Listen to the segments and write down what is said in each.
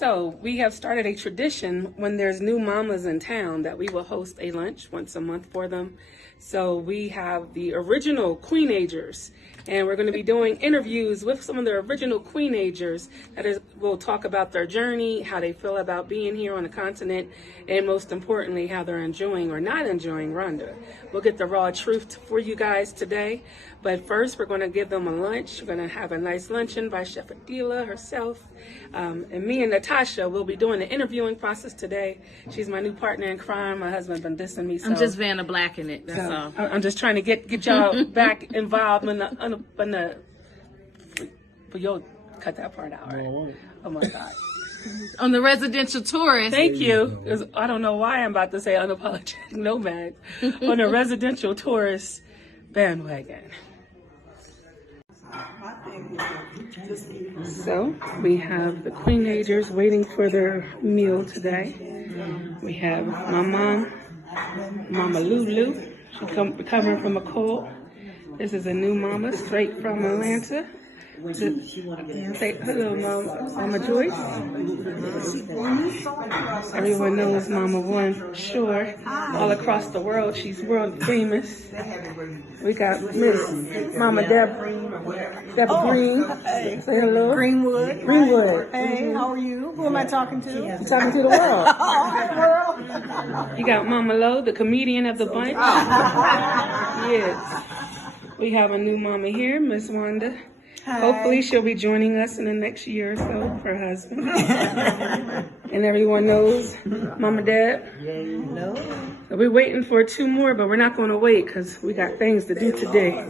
So we have started a tradition when there's new mamas in town that we will host a lunch once a month for them. So we have the original Queen-agers, and we're going to be doing interviews with some of the original Queen-agers will talk about their journey, how they feel about being here on the continent, and most importantly, how they're enjoying or not enjoying Rwanda. We'll get the raw truth for you guys today. But first, we're going to give them a lunch. We're going to have a nice luncheon by Chef Adila herself. And me and Natasha will be doing the interviewing process today. She's my new partner in crime. My husband's been dissing me. So I'm just Vanna Blacking it. That's all. I'm just trying to get y'all back involved in the. But you'll cut that part out, right? Oh my God. On the residential tourist. Thank you. 'Cause I don't know why I'm about to say unapologetic nomad on the residential tourist bandwagon. So we have the Queen-agers waiting for their meal today. We have my mom, Mama Lulu. She's recovering from a cold. This is a new mama straight from Atlanta. Say hello, Mama Joyce. Everyone knows Mama One, sure. All across the world, she's world famous. We got Miss Mama Deborah Green. Say hello. Greenwood. Hey, how are you? Who am I talking to? You're talking to the world. World. You got Mama Lo, the comedian of the bunch. Yes. We have a new mama here, Miss Wanda. Hi. Hopefully she'll be joining us in the next year or so for her husband. And everyone knows Mama Deb. No. So we're waiting for 2 more, but we're not going to wait because we got things to do today.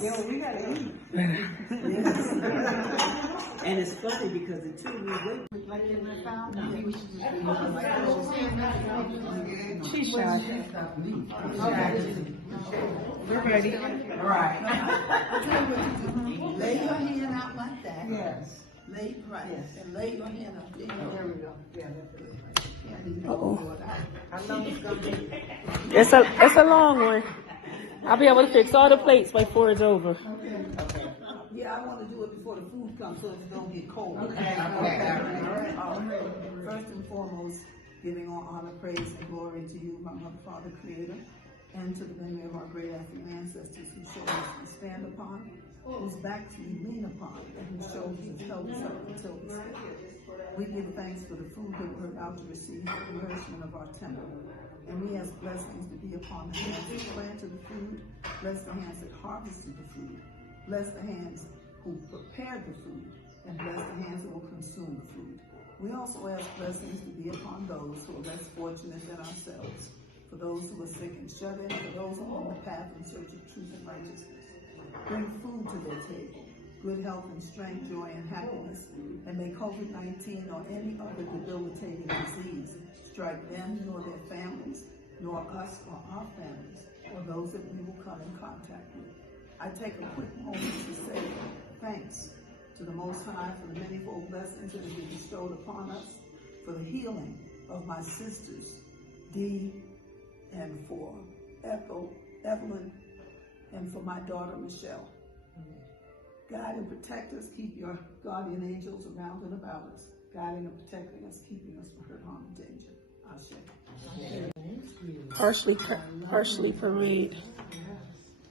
And it's funny because the two we wait. She's shy. We're ready. All right. Lay your hand out like that. Yes. Lay right. Yes. And lay your hand up there. There we go. Yeah, that's How long it's gonna be? It's a long one. I'll be able to fix all the plates before it's over. Yeah, I want to do it before the food comes so it don't get cold. Okay. All right. First and foremost, giving all honor, praise, and glory to you, my mother, father, creator, and to the memory of our great African ancestors who showed us to stand upon, whose backs we lean upon, and who showed us held us up until this day. We give thanks for the food that we're about to receive, for the nourishment of our temple. And we ask blessings to be upon the hands that planted the food, bless the hands that harvested the food, bless the hands who prepared the food, and bless the hands that will consume the food. We also ask blessings to be upon those who are less fortunate than ourselves, for those who are sick and shut in, for those who are on the path in search of truth and righteousness. Bring food to their table, good health and strength, joy and happiness, and may COVID-19 or any other debilitating disease strike them nor their families, nor us or our families, or those that we will come in contact with. I take a quick moment to say thanks to the Most High for the manifold blessings that have been bestowed upon us, for the healing of my sisters, Dee, and for Ethel, Evelyn, and for my daughter, Michelle. Guide and protect us, keep your guardian angels around and about us, guiding and protecting us, keeping us from hurt, harm, and danger. Partially parade.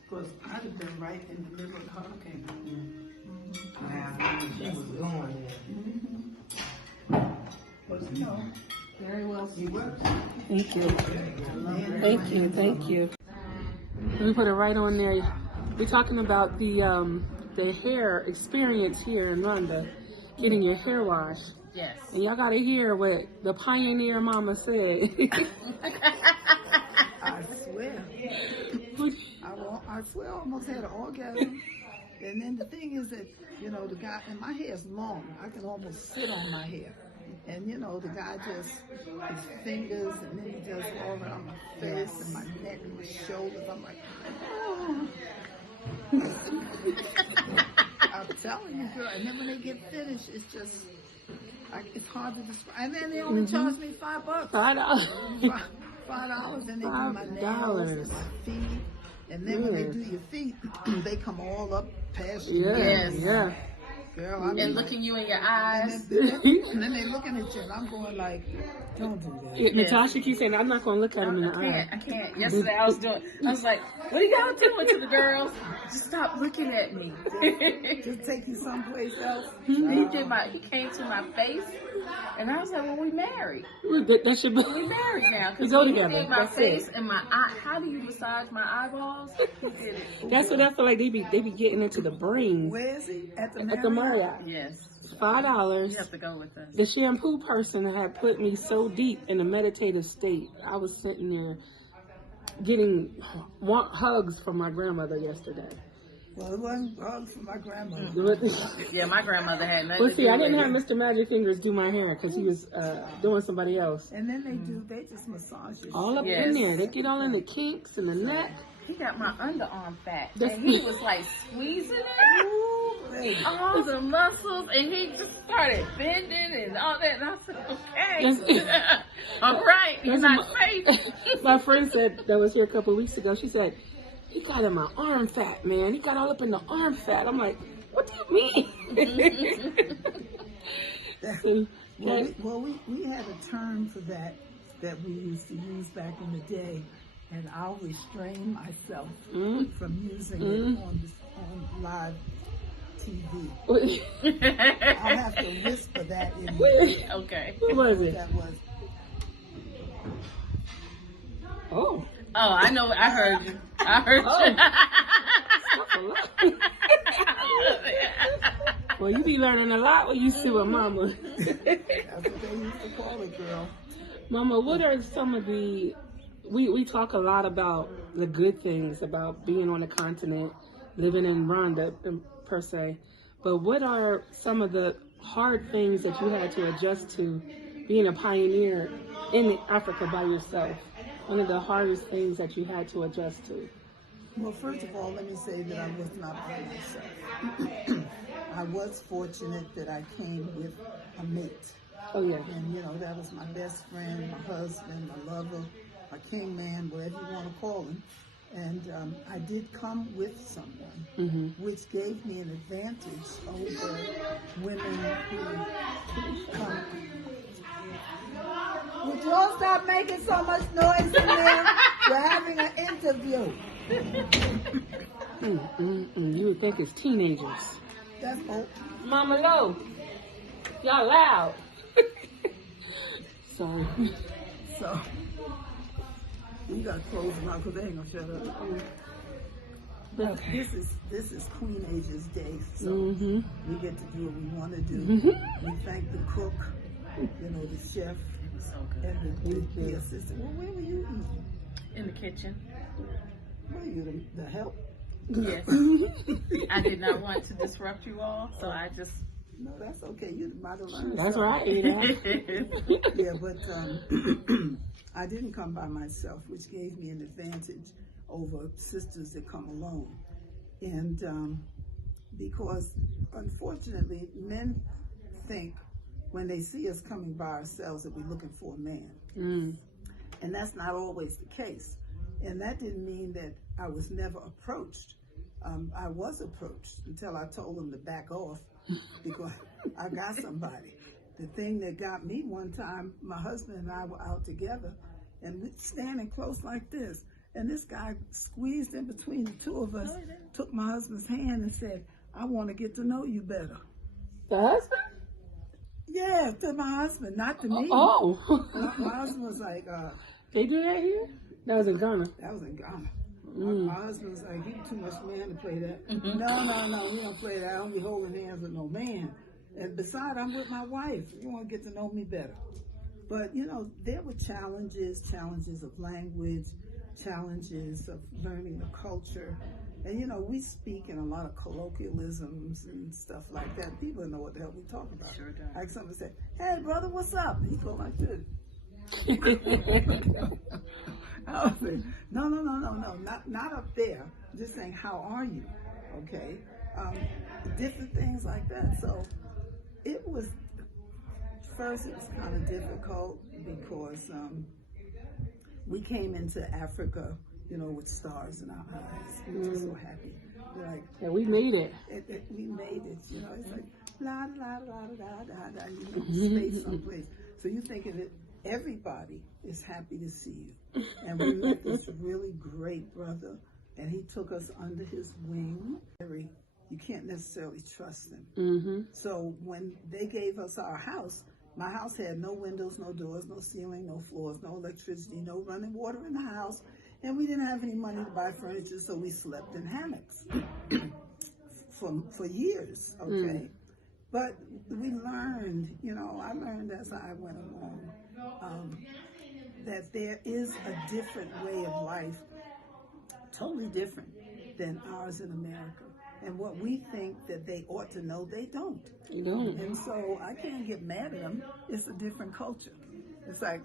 Because I'd have been right in the middle of the hurricane. She was going But you know, very well. You worked. Thank you. Thank you. Let me put it right on there. We're talking about the hair experience here in Rwanda, getting your hair washed. Yes. And y'all gotta hear what the pioneer mama said. I swear. I swear I almost had an orgasm. And then the thing is that, you know, the guy, and my hair is long. I can almost sit on my hair. And, you know, the guy just, his fingers, and then he just all around my face and my neck and my shoulders. I'm like, oh. I'm telling you, girl. And then when they get finished, it's just, it's hard to describe. And then they only charge me $5. $5. $5, and they do my nails and my feet. And then when they do your feet, they come all up past your Yes. Girl, I and mean, looking you in your and eyes. then they looking at you, and I'm going like, don't do that. Yeah, Natasha keeps saying, I'm not going to look at him in the eye. I can't. Yesterday I was like, what are y'all doing to the girls? Just stop looking at me. Just take you someplace else. He came to my face, and I was like, well, we married. That should be. We married now. We Because go he together. did my That's face it. and my eye. How do you massage my eyeballs? He did it. That's what I feel like they be getting into the brains. Where is he? At the At the Marriott. Yes. $5. You have to go with us. The shampoo person had put me so deep in a meditative state. I was sitting there getting hugs from my grandmother yesterday. Well, it wasn't hugs from my grandmother. Yeah, my grandmother had nothing Well, to see, do I with didn't it. have Mr. Magic Fingers do my hair because he was doing somebody else. And then they just massage you. All up Yes. in there. They get all in the kinks and the neck. He got my underarm fat. That's- And he was like squeezing it. All the muscles. And he just started bending and all that. And I said, okay. That's- All right. You're That's not crazy. My friend said that was here a couple of weeks ago. She said, he got in my arm fat, man. He got all up in the arm fat. I'm like, what do you mean? So, Well, we had a term for that we used to use back in the day, and I'll restrain myself from using it on live TV. I'll have to whisper that in there. Okay. what was it? That was Oh. Oh, I know. I heard you. I heard you. Well, you be learning a lot when you sit with Mama. that's what they used to call it, girl. Mama, what are some of the... We talk a lot about the good things about being on the continent, living in Rwanda per se, but what are some of the hard things that you had to adjust to being a pioneer in Africa by yourself? One of the hardest things that you had to adjust to? Well, first of all, let me say that I was not by myself. I was fortunate that I came with a mate. Oh, yeah. And, that was my best friend, my husband, my lover, my king man, whatever you want to call him. And I did come with someone, which gave me an advantage over women who come. Would you all stop making so much noise in there? We're having an interview. You would think it's teenagers. That's all. Mama Lo, y'all loud. Sorry. So, you gotta close them out because they ain't gonna shut up. Okay. This is Queen-agers Day, so we get to do what we want to do. We thank the cook, the chef, So good. and the assistant. Well, where were you eating? In the kitchen. Were you the help? Yes. I did not want to disrupt you all, so I just... No, that's okay. You might have learned That's something. right. Yeah, but I didn't come by myself, which gave me an advantage over sisters that come alone. And because, unfortunately, men think when they see us coming by ourselves that we're looking for a man. And that's not always the case. And that didn't mean that I was never approached. I was approached until I told them to back off because I got somebody. The thing that got me one time, my husband and I were out together and we're standing close like this. And this guy squeezed in between the two of us, took my husband's hand and said, I want to get to know you better. The husband? Yeah, to my husband, not to me. Oh. My husband was like, They do that here? That was in Ghana. that was in Ghana. My husband was like, you too much man to play that. No, we don't play that. I don't be holding hands with no man. And besides, I'm with my wife. You want to get to know me better. But, there were challenges of language, challenges of learning the culture. And, we speak in a lot of colloquialisms and stuff like that. People know what the hell we talk about. Sure do. Like somebody said, hey, brother, what's up? And he go like this. I was like, no, not up there. Just saying, how are you? Okay, different things like that. So it was first. It was kind of difficult because we came into Africa, with stars in our eyes. We were just so happy. Like, Yeah, we made it. we made it. It's like la la la la la la, you know, space someplace. So you thinking that everybody is happy to see you. And we met this really great brother, and he took us under his wing. You can't necessarily trust him. So when they gave us our house, my house had no windows, no doors, no ceiling, no floors, no electricity, no running water in the house, and we didn't have any money to buy furniture, so we slept in hammocks for years, okay? But we learned, you know, I learned as I went along, that there is a different way of life, totally different than ours in America. And what we think that they ought to know, they don't. You don't. And so I can't get mad at them. It's a different culture. It's like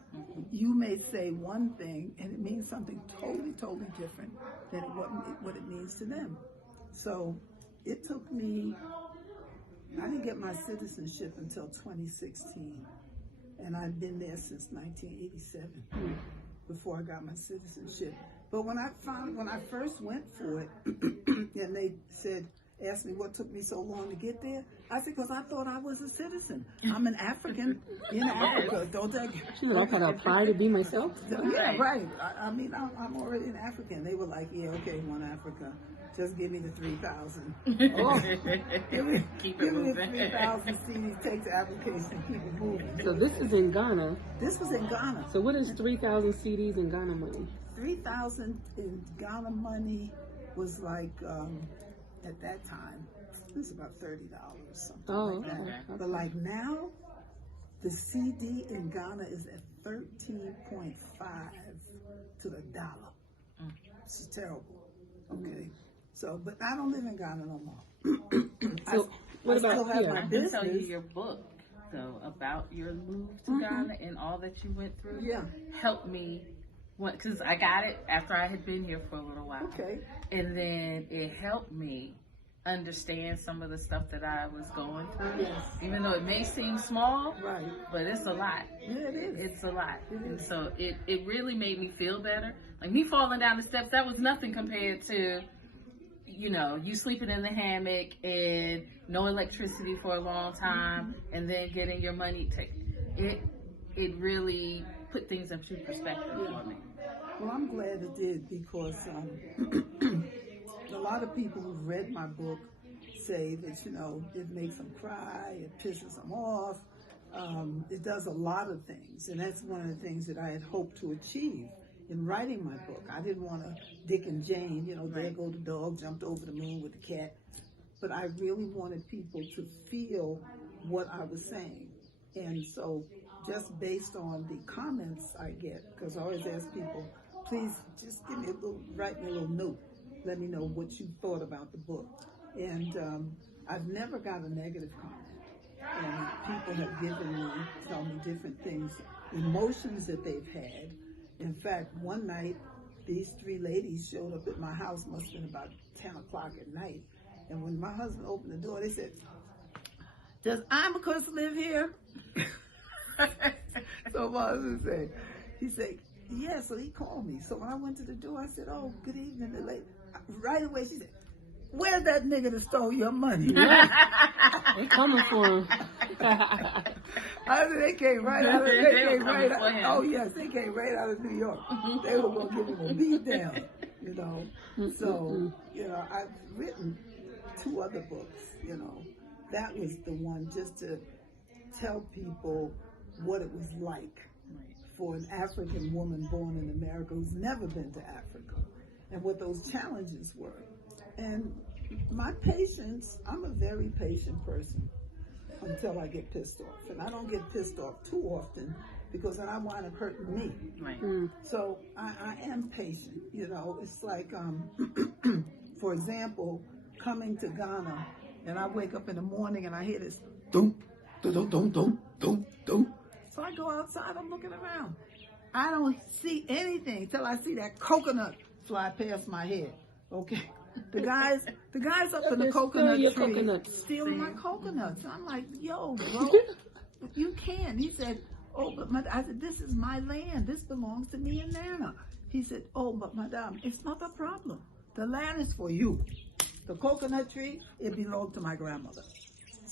you may say one thing and it means something totally, totally different than what it means to them. So it took me, I didn't get my citizenship until 2016. And I've been there since 1987 before I got my citizenship. But when I first went for it, and they asked me what took me so long to get there, I said, because I thought I was a citizen. I'm an African in Africa. Don't that? She said, I gotta apply to be myself. Yeah, right. I mean, I'm already an African. They were like, yeah, okay, one Africa. Just give me the 3,000. Oh, give me the 3,000 CDs, take the application, keep it moving. So this is in Ghana. This was in Ghana. So what is 3,000 CDs in Ghana money? 3,000 in Ghana money was like, at that time, it was about $30, something like that. Okay. But like now, the CD in Ghana is at 13.5 to the dollar. It's terrible. Okay. So, but I don't live in Ghana no more. So what about still have here? my I can business. tell you your book, though, about your move to Ghana and all that you went through. Yeah. Helped me, because I got it after I had been here for a little while. Okay. And then it helped me understand some of the stuff that I was going through. Yes. Even though it may seem small, Right. but it's a lot. Yeah, it is. It's a lot. It And is. so it really made me feel better. Like me falling down the steps, that was nothing compared to, you know, you sleeping in the hammock and no electricity for a long time and then getting your money taken. It really put things into perspective for me. Well, I'm glad it did because a lot of people who've read my book say that, you know, it makes them cry, it pisses them off. It does a lot of things, and that's one of the things that I had hoped to achieve in writing my book. I didn't want to Dick and Jane, you know, there go the dog, jumped over the moon with the cat. But I really wanted people to feel what I was saying. And so just based on the comments I get, because I always ask people, please just write me a little note. Let me know what you thought about the book. And I've never got a negative comment. And people have told me different things, emotions that they've had. In fact, one night, these three ladies showed up at my house, must have been about 10 o'clock at night. And when my husband opened the door, they said, does Amicus live here? So my husband said, he said, yeah, so he called me. So when I went to the door, I said, oh, good evening, the lady. Right away, she said, where's that nigga that stole your money? They coming for him. I said, they came right out of, oh yes, they came right out of New York. They were going to give him a beat down, you know. So, you know, I've written 2 other books, you know. That was the one just to tell people what it was like for an African woman born in America who's never been to Africa and what those challenges were. And my patience, I'm a very patient person until I get pissed off. And I don't get pissed off too often because then I wind up hurting me. Right. So I am patient, you know. It's like, for example, coming to Ghana, and I wake up in the morning and I hear this, dum, dum, dum, dum, dum, dum. So I go outside, I'm looking around. I don't see anything till I see that coconut fly past my head, okay? The guys up in the coconut tree stealing my coconuts. I'm like, yo, bro, you can. He said, oh, but I said, this is my land. This belongs to me and Nana. He said, oh, but madam, it's not a problem. The land is for you. The coconut tree, it belonged to my grandmother.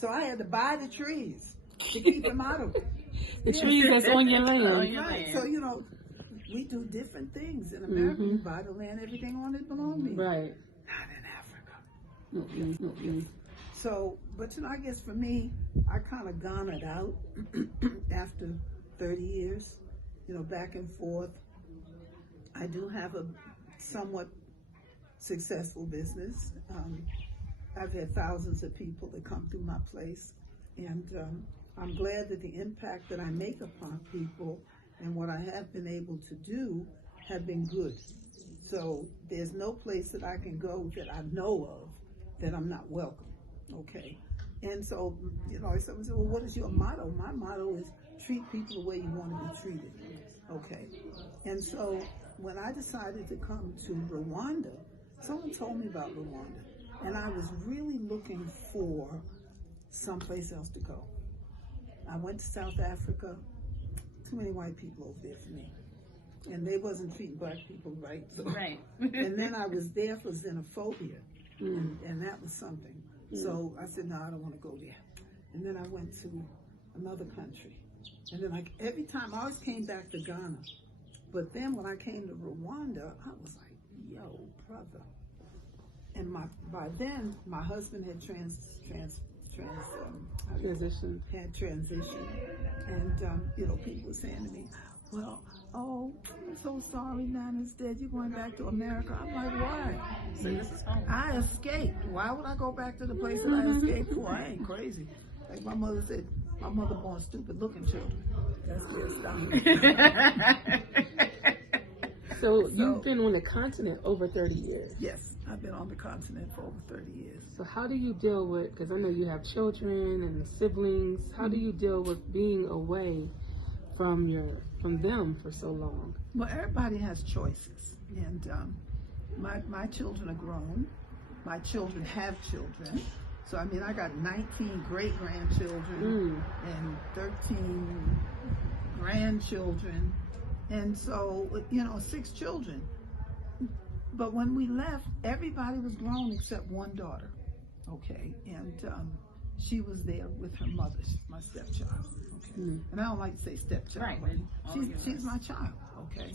So I had to buy the trees to keep them out of it. The trees that's on your land. Right. So, you know, we do different things. In America, you buy the land, everything on it belongs to me. Right. Not in Africa. So, but you know, I guess for me, I kind of garnered out after 30 years, you know, back and forth. I do have a somewhat successful business. I've had thousands of people that come through my place, and I'm glad that the impact that I make upon people and what I have been able to do have been good. So there's no place that I can go that I know of that I'm not welcome, okay? And so, you know, someone said, well, what is your motto? My motto is treat people the way you want to be treated, okay? And so when I decided to come to Rwanda, someone told me about Rwanda, and I was really looking for someplace else to go. I went to South Africa, too many white people over there for me. And they wasn't treating black people right. So. Right. And then I was there for xenophobia, and that was something. So I said, no, I don't want to go there. And then I went to another country. And then like every time, I always came back to Ghana. But then when I came to Rwanda, I was like, yo, brother. And by then, my husband had transitioned. And, you know, people were saying to me, well, oh, I'm so sorry, Nana's dead. You're going back to America. I'm like, why? So this is home. I escaped. Why would I go back to the place that I escaped for? I ain't crazy. Like my mother said, my mother born stupid looking children. That's where it stopped. So you've been on the continent over 30 years. Yes, I've been on the continent for over 30 years. So how do you deal with, because I know you have children and siblings, how do you deal with being away from them for so long? Well, everybody has choices, and my children are grown. My children have children. So, I mean, I got 19 great-grandchildren and 13 grandchildren, and so, you know, 6 children. But when we left, everybody was grown except one daughter, okay? And she was there with her mother, my stepchild, okay? And I don't like to say stepchild. Right. She's my child, okay?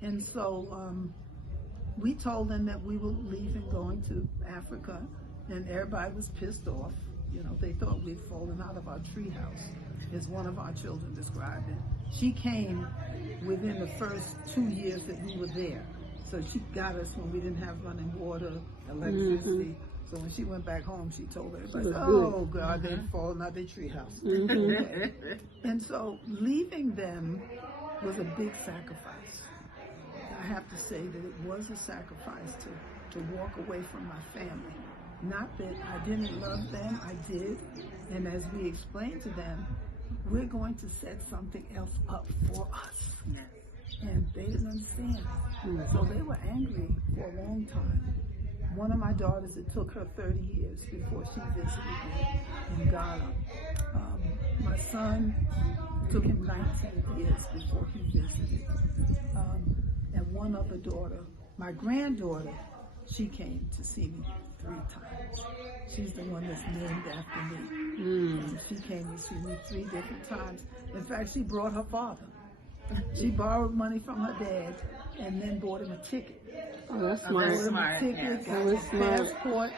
And so we told them that we were leaving, going to Africa, and everybody was pissed off. You know, they thought we'd fallen out of our treehouse, as one of our children described it. She came within the first 2 years that we were there. So she got us when we didn't have running water, electricity. So when she went back home, she told everybody, oh God, they'd fallen out of their treehouse. And so leaving them was a big sacrifice. I have to say that it was a sacrifice to walk away from my family. Not that I didn't love them, I did. And as we explained to them, we're going to set something else up for us. And they didn't understand. So they were angry for a long time. One of my daughters, it took her 30 years before she visited me in Ghana. My son, took him 19 years before he visited. And one other daughter, my granddaughter, she came to see me 3 times. She's the one that's named after me. And she came to see me 3 different times. In fact, she brought her father. She borrowed money from her dad and then bought him a ticket. Oh, that's smart. Bought him a ticket, got his passport.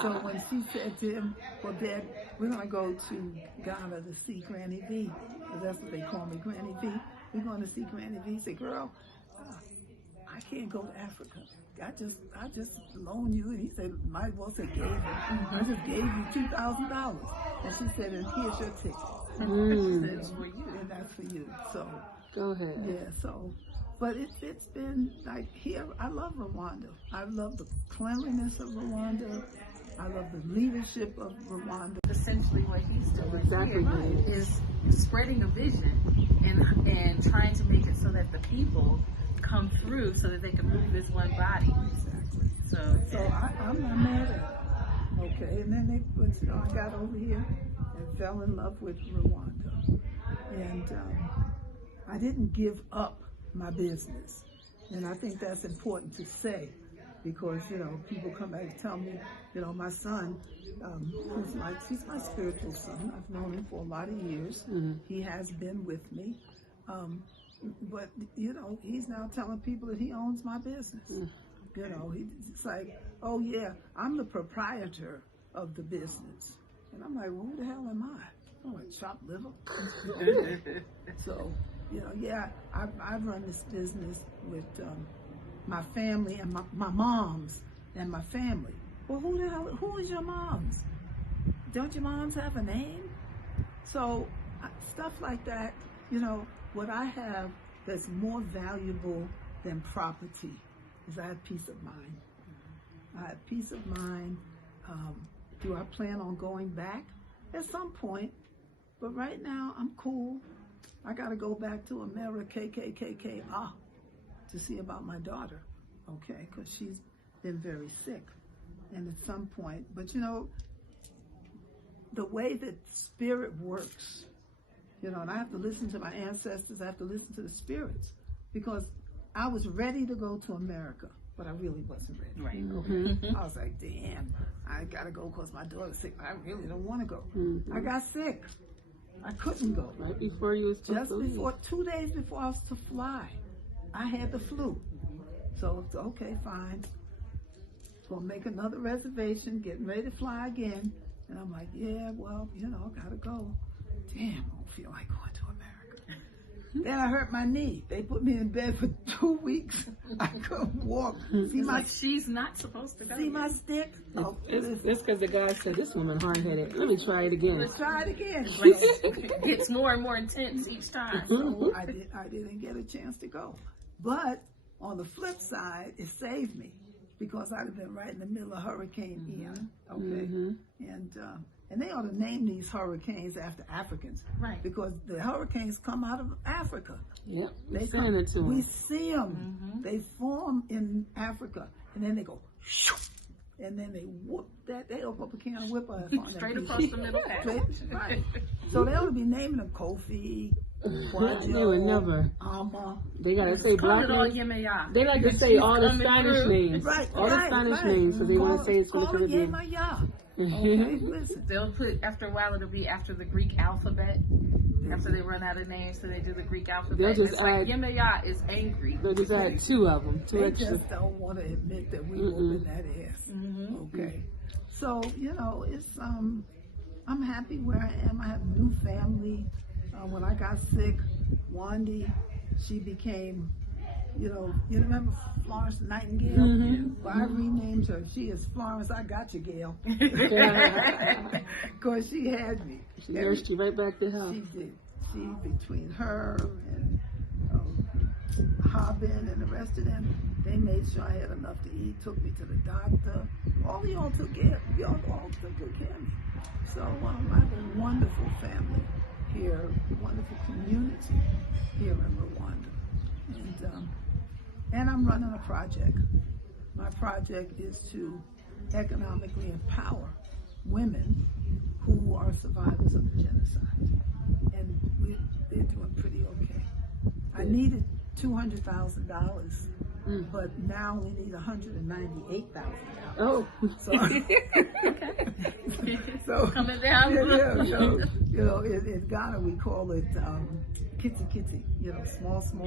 So when she said to him, well, Dad, we're going to go to Ghana to see Granny V, because that's what they call me, Granny V. We're going to see Granny V. He said, girl, I can't go to Africa. I just loaned you. And he said, might as well say gave you. I just gave you $2,000. And she said, and here's your ticket. That's for you. And that's for you. So go ahead. Yeah, so, but it's been like here, I love Rwanda. I love the cleanliness of Rwanda. I love the leadership of Rwanda. Essentially what he's doing here is spreading a vision and trying to make it so that the people come through so that they can move as one body. Exactly. So I'm not mad at it. Okay, and then I got over here and fell in love with Rwanda. And I didn't give up my business. And I think that's important to say. because, people come back and tell me, my son, he's my spiritual son. I've known him for a lot of years. He has been with me. But, he's now telling people that he owns my business. It's like, oh yeah, I'm the proprietor of the business. And I'm like, well, who the hell am I? Oh, a chopped liver. So, I run this business with my family and my moms and my family. Well, who is your moms? Don't your moms have a name? So, stuff like that, what I have that's more valuable than property is I have peace of mind. I have peace of mind. Do I plan on going back? At some point. But right now, I'm cool. I got to go back to America, to see about my daughter, okay? Because she's been very sick. And at some point, but the way that spirit works, and I have to listen to my ancestors, I have to listen to the spirits, because I was ready to go to America, but I really wasn't ready. Right. I was like, damn, I got to go because my daughter's sick. I really don't want to go. I got sick. I couldn't go. Right before you was supposed to leave. 2 days before I was to fly, I had the flu. So it's okay, fine. Gonna make another reservation, getting ready to fly again. And I'm like, yeah, well, gotta go. Damn, I don't feel like going to America. Then I hurt my knee. They put me in bed for 2 weeks. I couldn't walk. She's not supposed to go. See my stick? Oh, It's because the guy said, this woman hard-headed. Let me try it again. let's try it again. It gets more and more intense each time. So I didn't get a chance to go. But on the flip side, it saved me, because I'd have been right in the middle of Hurricane Ian. Okay. And they ought to name these hurricanes after Africans. Right. Because the hurricanes come out of Africa. Yep. They send it to them. We see them. They form in Africa. And then they go, shoo, and then they whoop that. They open up a can of whip ass on Straight them. across the middle path. Right. So they ought to be naming them Kofi, Kwajo, They would never. Alma. They gotta say Call black it all names. Yemaya. They like to say all the Spanish through. names. Right, All the Spanish names, so they want to say it's for the Call it Caribbean. Yemaya. Okay, listen. They'll put, after a while, it'll be after the Greek alphabet. After they run out of names, so they do the Greek alphabet. They'll just it's like add- Yemaya is angry. They just add 2 of them, 2 They extra. just don't want to admit that we whooping that ass. Okay. So, it's, I'm happy where I am. I have a new family. When I got sick, Wandy, she became, you remember Florence Nightingale? Well, I renamed her. She is Florence, I got you, Gail. Because she had me. She nursed you right back to health. She did. She, between her and Hobin and the rest of them, they made sure I had enough to eat, took me to the doctor. All y'all took care of me. So I have a wonderful family here, a wonderful community here in Rwanda. And I'm running a project. My project is to economically empower women who are survivors of the genocide. And they're doing pretty okay. I needed $200,000, but now we need $198,000. Oh. So Coming down. In Ghana we call it kitty, small. Small.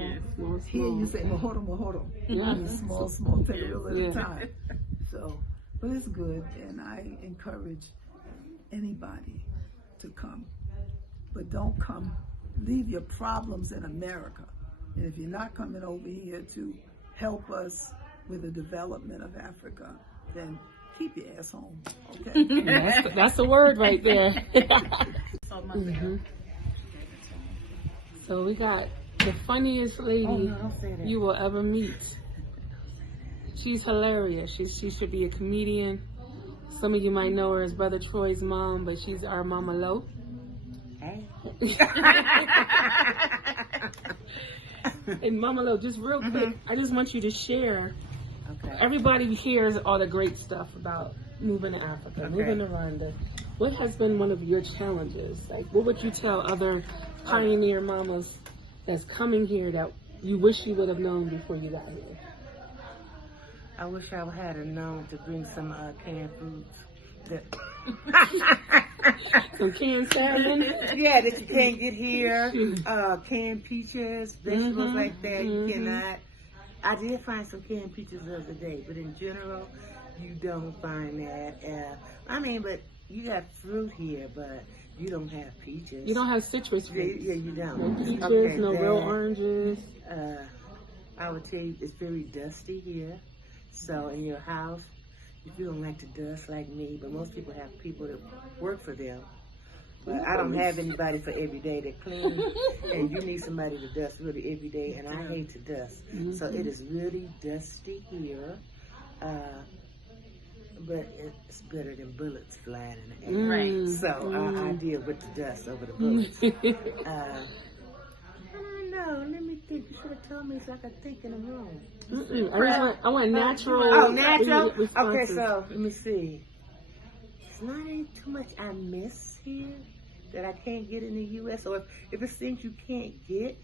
Here you say mahoro. Yeah. Small, take a little at Yeah. a time. So, but it's good, and I encourage anybody to come. But don't come, leave your problems in America. And if you're not coming over here to help us with the development of Africa, then keep your ass home, okay? That's the word right there. So we got the funniest lady you will ever meet. She's hilarious. She should be a comedian. Some of you might know her as Brother Troy's mom, but she's our Mama Lo. Hey. And Mama Lo, just real quick, I just want you to share. Okay. Everybody hears all the great stuff about moving to Africa, moving to Rwanda. What has been one of your challenges? Like, what would you tell other pioneer mamas that's coming here that you wish you would have known before you got here? I wish I had known to bring some canned fruits. Some canned salmon. Yeah, that you can't get here. Canned peaches, vegetables like that. You cannot. I did find some canned peaches the other day, but in general, you don't find that. I mean, but you got fruit here, but you don't have peaches. You don't have citrus fruit. Yeah, you don't. No peaches, Okay, no real oranges. I would tell you it's very dusty here. So in your house, if you don't like to dust like me, but most people have people that work for them. But I don't have anybody for every day to clean, and you need somebody to dust really every day, and I hate to dust. So it is really dusty here, but it's better than bullets flying in the air. Right. So I deal with the dust over the bullets. I don't know. Let me think. You should have told me so I could think in the room. I want natural. Oh, natural? Okay, responses. so let me see. It's not any too much I miss here that I can't get in the U.S. Or if it's things you can't get,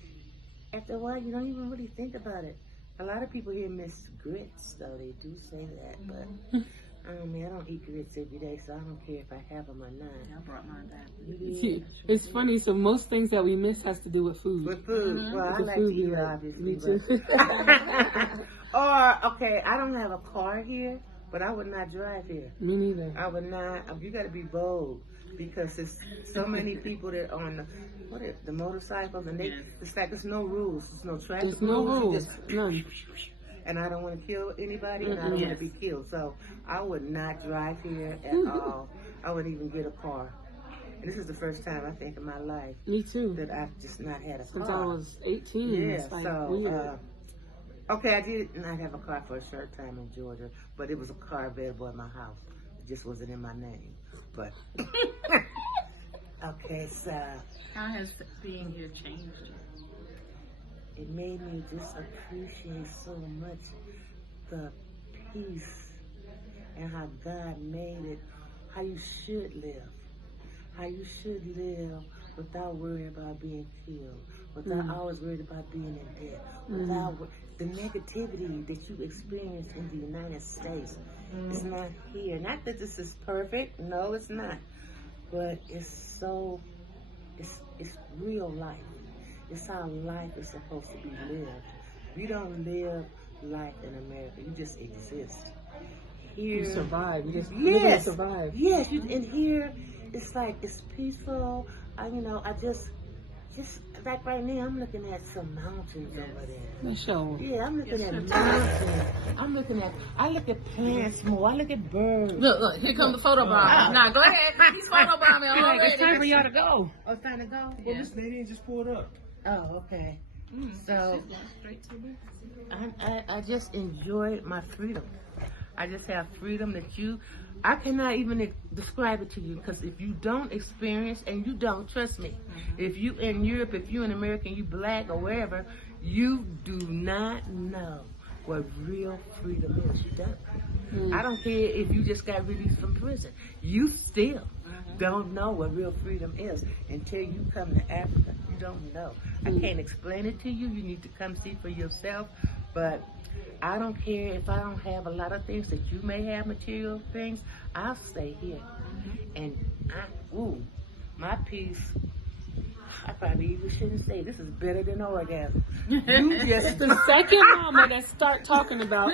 after a while you don't even really think about it. A lot of people here miss grits, though. They do say that, but I don't eat grits every day, so I don't care if I have them or not. I brought mine back. It's funny. So most things that we miss has to do with food. With food. Well, I With like food, to eat, yeah. obviously. Me too. Or, okay, I don't have a car here, but I would not drive here. Me neither. I would not. You got to be bold because there's so many people that are on the motorcycles, and it's like there's no rules. There's no traffic There's no rules. None. And I don't want to kill anybody, and I don't want to be killed. So I would not drive here at all. I wouldn't even get a car. And this is the first time I think in my life Me too. that I've just not had a car. Since I was 18. Yeah, It's like so, weird. okay, I did not have a car for a short time in Georgia, but it was a car available at my house. It just wasn't in my name. But, okay, so. How has being here changed you? It made me just appreciate so much the peace and how God made it, how you should live. How you should live without worrying about being killed, without always worried about being in debt, without the negativity that you experience in the United States. It's not here. Not that this is perfect. No, it's not. But it's real life. It's how life is supposed to be lived. You don't live life in America. You just exist. Here, You survive. You just live and survive. Yes, and here it's like it's peaceful. I just like right now I'm looking at some mountains over there. Let's show. Yeah, I'm looking at mountains. I look at plants more. I look at birds. Look, here comes the photo bomb. Nah, go ahead. He's photo bombing already. It's time for y'all to go. Oh, it's time to go? Well, this lady just pulled up. Oh, okay. So I just enjoy my freedom. I just have freedom that I cannot even describe it to you, because if you don't experience, and you don't, trust me, if you in Europe, if you in America, you black or wherever, you do not know what real freedom is. You don't. I don't care if you just got released from prison. You still don't know what real freedom is until you come to Africa. You don't know. I can't explain it to you. You need to come see for yourself. But I don't care if I don't have a lot of things that you may have, material things. I'll stay here. And my peace. I probably even shouldn't say this is better than orgasm. You just The second mama that start talking about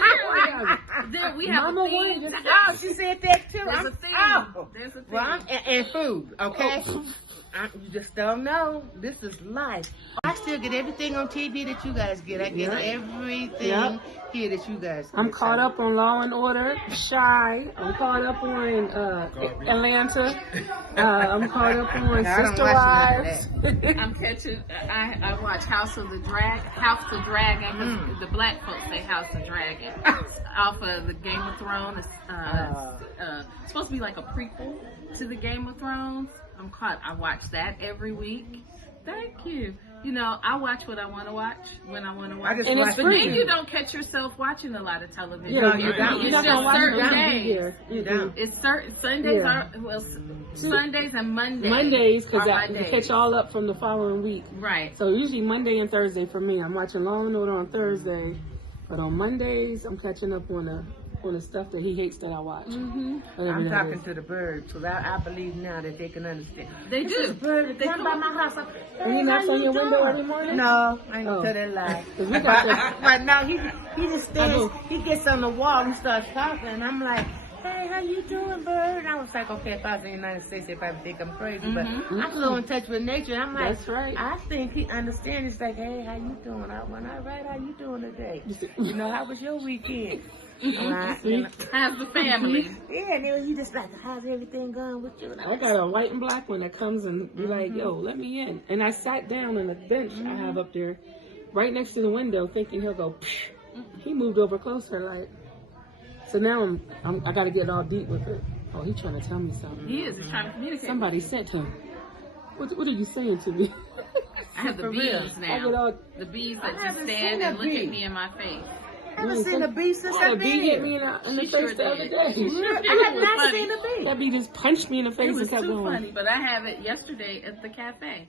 Then we have Mama a theme. wanted Oh, she said that too. There's a theme. Oh. There's a theme. Well, and food, okay? You just don't know. This is life. I still get everything on TV that you guys get. I get everything here that you guys get. I'm caught up on Law and Order, Shy. I'm caught up on Atlanta. I'm caught up on Sister Wives. I'm catching. I watch House of the Dragon. The black folks say House of Dragon. Off of the Game of Thrones. It's supposed to be like a prequel to the Game of Thrones. I'm caught. I watch that every week. Thank you. I watch what I want to watch when I want to watch. And it's But free. then you don't catch yourself watching a lot of television. Yeah, you don't. You're not gonna watch certain it days. here. You don't. It's certain Sundays Yeah. Sundays and Mondays. Mondays, because are my you days. catch all up from the following week. Right. So usually Monday and Thursday for me. I'm watching Law and Order on Thursday, But on Mondays, I'm catching up on the stuff that he hates that I watch. I'm talking to the birds, because I believe now that they can understand. They do. Bird, they come by my house. And he knocks on your window every morning? No, I ain't gonna tell that lie. We got But no, he just stands, he gets on the wall and starts talking, and I'm like, hey, how you doing, bird? And I was like, okay, if I was in the United States, if I would think I'm crazy, but I'm so in touch with nature. I'm like, That's right. I think he understands. He's like, hey, how you doing? When I write, how you doing today? You know, how was your weekend? How's the family? Yeah, and then he just like, how's everything going with you? And I got a white and black one that comes and be like, yo, let me in. And I sat down on the bench I have up there right next to the window thinking he'll go, psh. He moved over closer like. So now I got to get all deep with it. Oh, he's trying to tell me something. He is trying to communicate. Somebody sent him. What are you saying to me? I have the bees now. The bees that just stand and look at me in my face. I haven't seen a bee since Yeah, I've the bee been hit here. me in the She face sure the other did. day. I have not seen a bee. That bee just punched me in the face It and was kept too going. funny, but I have it yesterday at the cafe.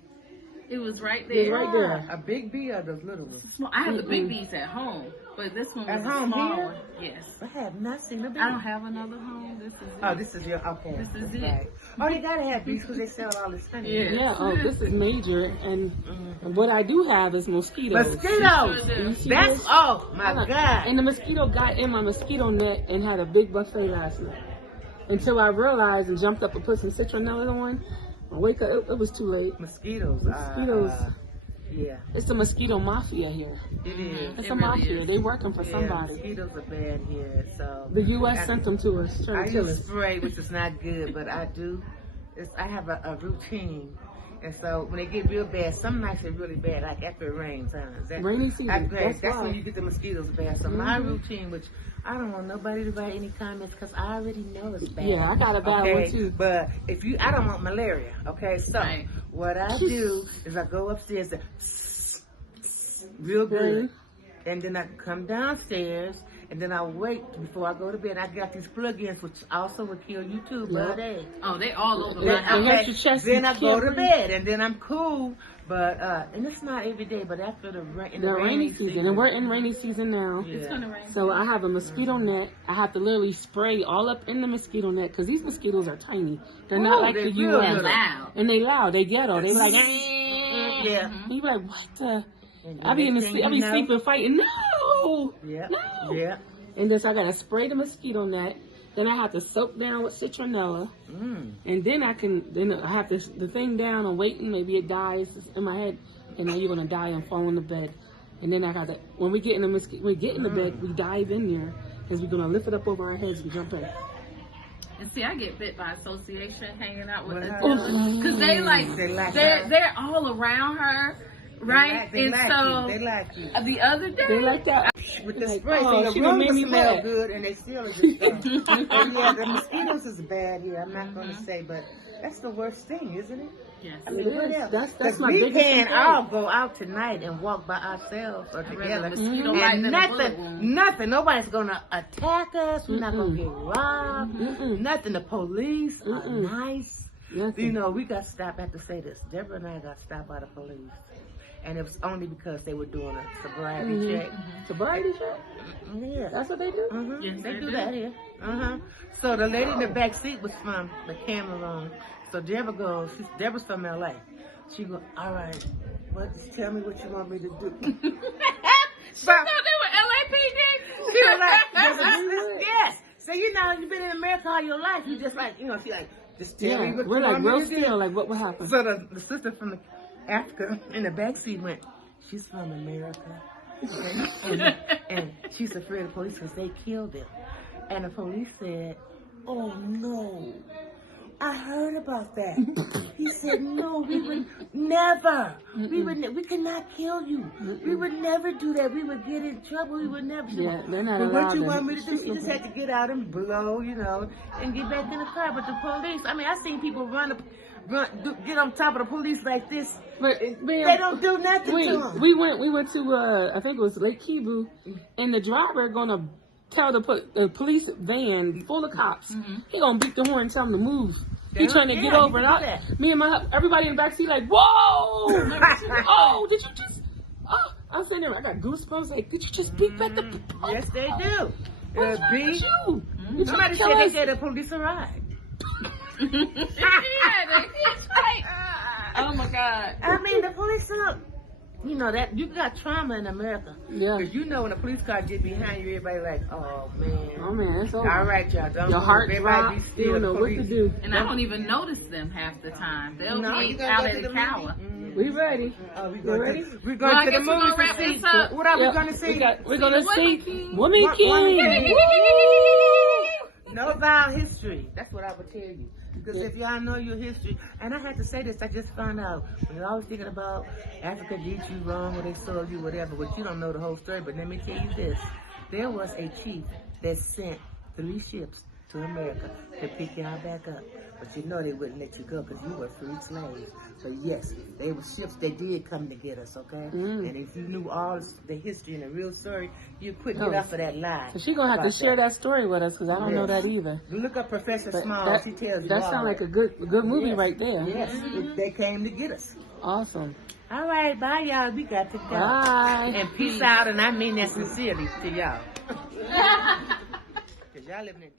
It was right It was there. right there. A big bee or those little ones? Small. I have the big bees at home, but this one was At a home small here? one. Yes. I have not seen a bee. I don't have another home. This is it. Oh, this is your, okay. This is That's it. right. Oh, they gotta have bees because they sell all this honey. Yeah. Yeah, oh, this is major. And what I do have is mosquitoes. Mosquitoes! You see That's, this? oh my God. And the mosquito got in my mosquito net and had a big buffet last night. Until I realized and jumped up and put some citronella on. I wake up, it was too late. Mosquitoes. Mosquitoes. Yeah, It's the mosquito mafia here. it is. It's It a really mafia. is. They working for Yeah, somebody. mosquitoes are bad here, so. The U.S. sent them to us, I trying to kill use us. spray, which is not good, but I do. I have a routine. And so when they get real bad, some nights are really bad, like after it rains. Rainy season, that's That's why. when you get the mosquitoes bad. So my routine, which I don't want nobody to write any comments because I already know it's bad. Yeah, I got a bad one too. But I don't want malaria. Okay, so Right. what I do is I go upstairs and real good, and then I come downstairs. And then I wait before I go to bed. I got these plug-ins, which also will kill you too, buddy. Oh, they all over They- my house. hurt your chest, Then you I go can't to breathe. bed, and then I'm cool. But and it's not every day. But after the Rainy season, and we're in rainy season now. Yeah. It's gonna rain. So I have a mosquito net. I have to literally spray all up in the mosquito net because these mosquitoes are tiny. They're not Ooh, like they're the real U.S. And loud. And they loud. They ghetto. They like. Yeah. And you be like, what the? And I be in the next sleep. thing I be you know- sleeping fighting. No. Yeah. No. Yeah. And then so I gotta spray the mosquito net. Then I have to soak down with citronella. And then I have the thing down and waiting. Maybe it dies in my head. And now you're gonna die and fall in the bed. And then I got to, when we get in the bed, we dive in there because we're gonna lift it up over our heads and jump in. And see, I get bit by association hanging out with What the happened? because They like her. they're all around her, right? They and like so you. They like you. the other day, They like that. With the Like, spray, oh, so she your done room made me smell mad. good, and they still a good stuff. And yeah, the mosquitoes is bad here. I'm not going to say, but that's the worst thing, isn't it? yes, I mean, It what is. else? That's 'Cause my we biggest can complaint. all go out tonight and walk by ourselves or I'd rather together. mosquito And bite than a bullet wound. nothing. Nobody's gonna attack us. We're not gonna get robbed. Nothing. The police are nice. Nothing. You know, we got stopped. I have to say this. Deborah and I got stopped by the police, and it was only because they were doing a sobriety check. Sobriety check? Yeah. That's what they do? Yes, They they do do. that here. So the lady in the back seat was from the Cameroon. So Deborah goes, Deborah's from LA. She goes, all right, tell me what you want me to do. She thought they were LAPD. She was like, yes. So you've been in America all your life. You just like, she like, just tell me Yeah. what We're you like want me real to do. still. Like, what happened? So the sister from the Africa in the back seat went, she's from America. And she's afraid of police because they killed him. And the police said, oh no, I heard about that. He said, no, we would never. We could not kill you. We would never do that. We would get in trouble. We would never. Yeah, they're not But allowed what you to want me to do? shoot She just had to get out and blow, and get back in the car. But the police, I seen people get on top of the police like this. But They don't do nothing to them. we went to I think it was Lake Kivu, and the driver gonna tell the police van full of cops. He gonna beat the horn and tell them to move. He trying to get over. he And do that. me and everybody in the back seat like, whoa! Oh, did you just? Oh, I was sitting there, I got goosebumps. Like, could you just beep at the police? Yes, they do. What's wrong with you? You trying Somebody to said kill they us? gave the police a ride. Oh my God. I mean, the police look. You know that you got trauma in America. Yeah. Cause you know when a police car get behind you, everybody like, oh man. Oh man, it's over. All right, y'all. Don't Your move. heart Everybody drops. be still. You don't know what to Police. do. And I don't even notice them half the time. They'll No, be you gonna out go at to the the cower. We ready? Oh, we You going ready? to, we're Well, I going to guess the we're movie gonna wrap to see. this up. What are Yep. we going to see? We're gonna Women see King. Woman Woman King. King. Woo! Know about history. That's what I would tell you. Because if y'all know your history, and I had to say this, I just found out, when you're always thinking about Africa did you wrong or they sold you, whatever, but you don't know the whole story. But let me tell you this. There was a chief that sent 3 ships to America to pick y'all back up. But you know they wouldn't let you go because you were freed slaves. So yes, they were ships that did come to get us, okay? And if you knew all the history and the real story, you couldn't get off of that lie. So she's gonna have to about share that story with us because I don't know Yes. that either. Look up Professor But Small. that She tells you that all sounds like a good movie Yes. right there. Yes, they came to get us. Awesome. All right, bye, y'all. We got to go. Bye. And peace out, and I mean that sincerely to y'all. Because y'all living in